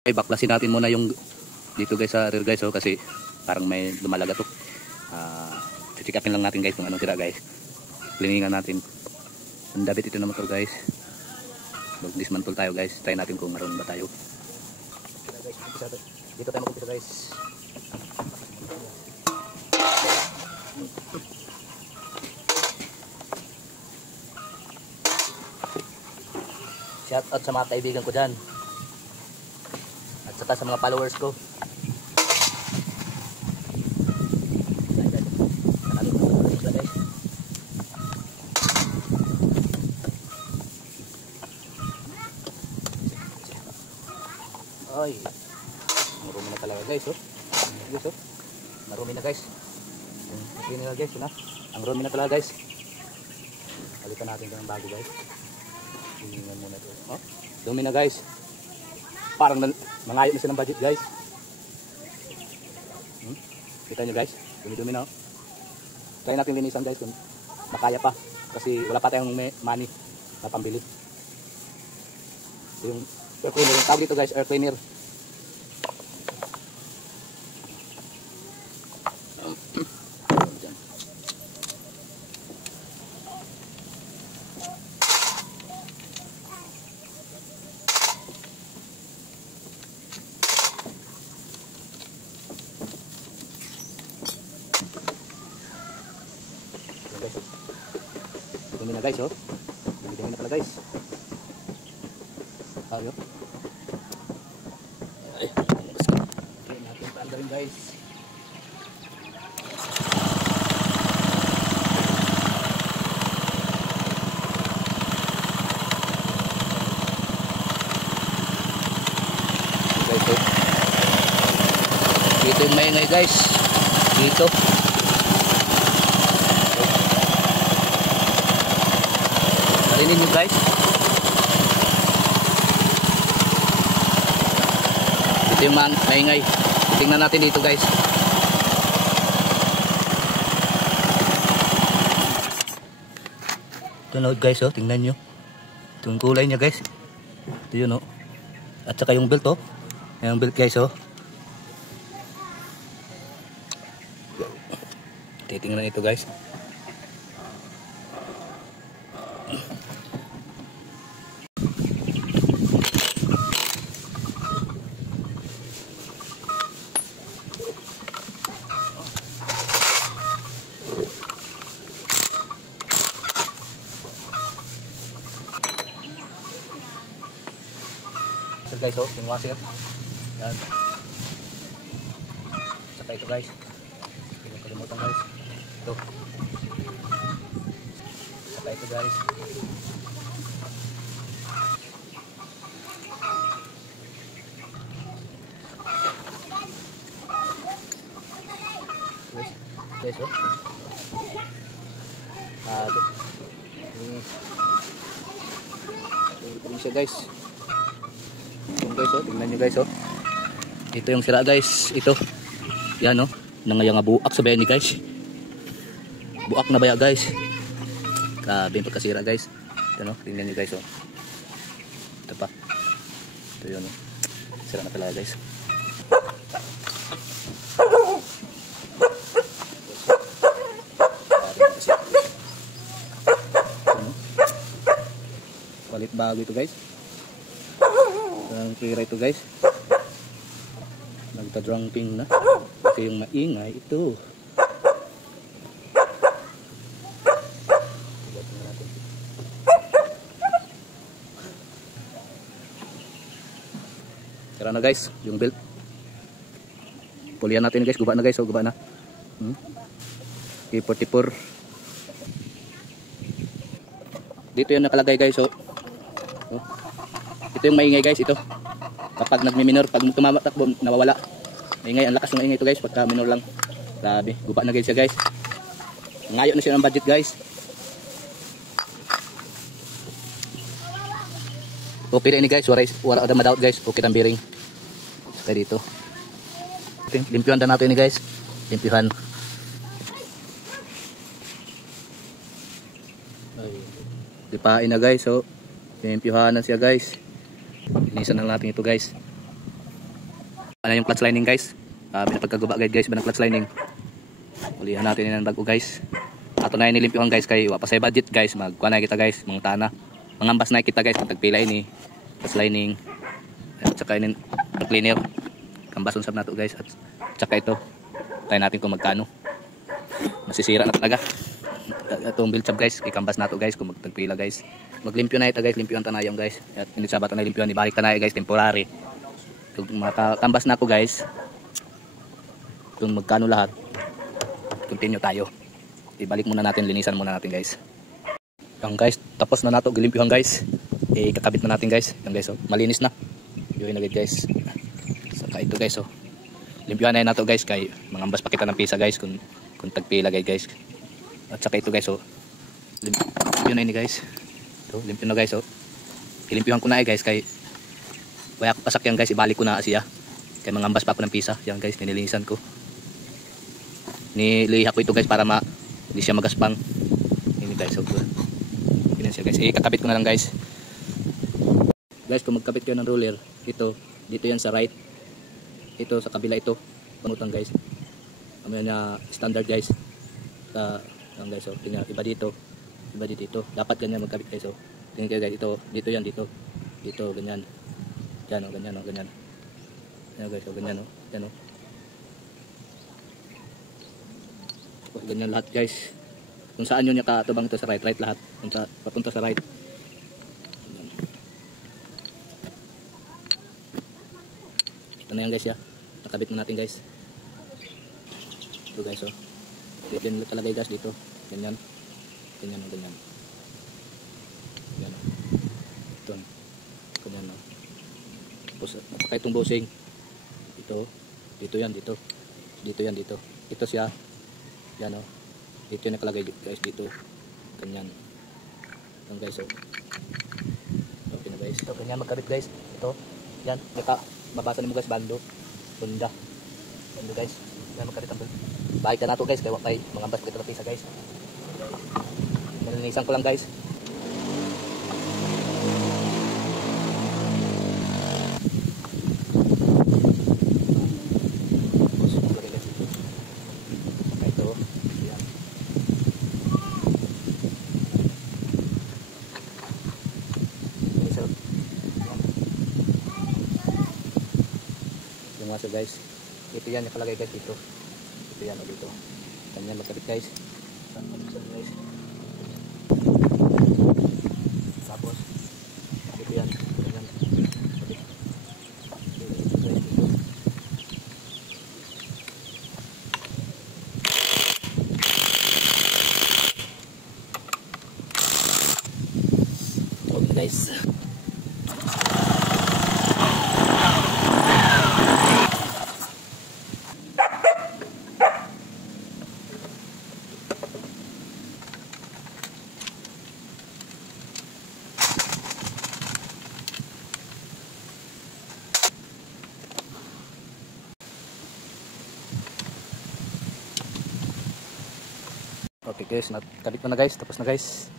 Okay, baklasin natin muna yung dito guys sa rear guys, oh, kasi parang may lumalaga to. Check upin lang natin guys kung anong sira guys. Cleaningan natin. Ang dabit ito naman to guys. Mag-dismantle tayo guys. Try natin kung marunong ba tayo. Dito tayo mag-umpisa guys. Shout out sa mga kaibigan ko dyan. At saka sa mga followers ko. Ay, marumi na talaga guys, oh. Guys, oh. Marumi na guys. Okay na guys, oh, na. Ang rumi na talaga guys. Palitan natin ito ng bago guys. Tingnan muna ito. Oh, dumi na guys. Parang mangayot na siya ng budget guys. Kita nyo guys, dumi-dumi na, oh. Try natin linisan guys kung makaya pa. Kasi wala pa tayong money na pambili. Ito yung air cleaner, yung tawag dito guys, air cleaner. Dumi na guys, oh. Dumi na pala guys. Ayo. Ay, natin tanggalin guys. Guys, oh. Dito yung maingay guys. Dito. Narinig nyo guys. Ito yung maingay. Tingnan natin dito guys. Ito na guys, oh. Tingnan nyo. Ito yung kulay niya guys. Ito yun, oh. At saka yung belt, oh. Yung belt guys, oh. Titingnan ito guys. So guys, oh, yung washer. Yan. Saka ito guys. Hindi ko kalimutan guys. Ito. Saka ito guys. Guys, oh. Ito siya guys. Guys, oh, tingnan nyo guys, oh. Ito yung sira guys, ito. Yan, oh. Nangayang buak sa bayan ni guys. Buak na baya guys. Grabe yung pagkasira guys. Ito, no? Tingnan nyo guys, oh. Ito pa. Ito yun, oh. Sira na talaga guys. Palit bago ito guys. Ang pira ito guys. Nagta-drunking na. Kasi yung maingay ito. Tara na guys, yung belt. Pulihan natin guys, guba na guys, oh, guba na. K44. Dito yung nakalagay guys, oh. Ito yung maingay guys, ito. Kapag nagmi-minor, pag tumatakbo, nawawala. Maingay, ang lakas ng maingay ito guys, pagka minor lang. Grabe, guba na guys siya guys. Ngayon na siya ng budget guys. Okay na ini guys, wala na madoubt guys. Okay ang bearing. Saka dito. Limpyuhan na natin ini guys. Limpyuhan. Dipain na guys, so limpyuhan na siya guys. Linisan lang natin ito guys. Ano yung clutch lining guys? Pinapagkaguba guys ba ng clutch lining. Ulihan natin yan ng bago guys. Ato na yung nilimpyuhan guys kay wapa sa budget guys. Magkuha na kita guys, mga tana. Mangambas na kita guys, kung tagpila ini. Clutch lining. At saka yun, cleaner. Kambason sab nato guys. At saka ito, tayo natin kung magkano. Masisira na talaga. Itong build job guys, ikambas nato guys kung magtagpila guys. Maglimpyo na ito guys, limpyuhan tanayong guys. At hindi sabat na limpyuhan, ibalik tanay guys, temporary. Kung makakambas na ko guys, kung magkano lahat, continue tayo. Ibalik muna natin, linisan muna natin guys. Yan guys, tapos na nato gilimpyuhan guys. Kakabit na natin guys. Yan guys, oh, malinis na. Yun na guys. Saka ito guys, oh. Limpyuhan na nato guys kay mangambas pa kita ng pisa guys kung tagpila guys. At saka ito guys, oh. Limpyo na ini guys. Ito, limpyo na guys, oh. Ilimpyuhan ko na guys kay wala ko pasak yan guys, ibalik ko na siya. Kay mangambas pa ako ng pisa. Yan guys, nilinisan ko. Niliha ko ito guys para hindi siya magaspang. Ini guys, oh. Ganyan siya guys. Kakabit ko na lang guys. Guys, kung magkabit kayo ng roller, ito, dito yan sa right. Ito sa kabila ito. Pangutang guys. Kami na standard guys. Yan guys, oh. Tingnan, iba dito. Iba dito. Dapat ganyan magkabit guys, oh. Tingnan kayo guys, ito, dito yan, dito. Dito, ganyan. Yan, oh, ganyan, oh, ganyan. Yan guys, oh, ganyan, oh. Yan, oh. Oh, ganyan lahat guys. Kung saan yun yung katubang ito sa right, right lahat. Kung sa, papunta sa right. Ito na yan guys ya. Nakabit na natin guys. Ito guys oh. Ganyan talaga guys dito. Ganyan. Ganyan oh, ganyan. Ganyan oh. Ito. Ganyan oh. Tapos napaka itong bushing. Ito. Dito yan dito. Dito yan dito. Ito siya. Yan oh. Dito yung nakalagay guys dito. Ganyan. Yan guys oh. Okay na guys. Ito ganyan magkabit guys. Ito. Yan. Mabasa nimo guys bando. Bunda. Bando guys. Yan magkabit ang bando. Bahit na nato guys. Kaya wakay mangambas kita pisa guys. Nalinisan ko lang guys. So guys, ito yan nakalagay guys dito. Ito yan o dito. Ganyan magkabit guys. Guys. Tapos ito yan. Ganyan. Kabit. Ito guys dito. Okay guys. Okay guys, nakabit mo na guys, tapos na guys.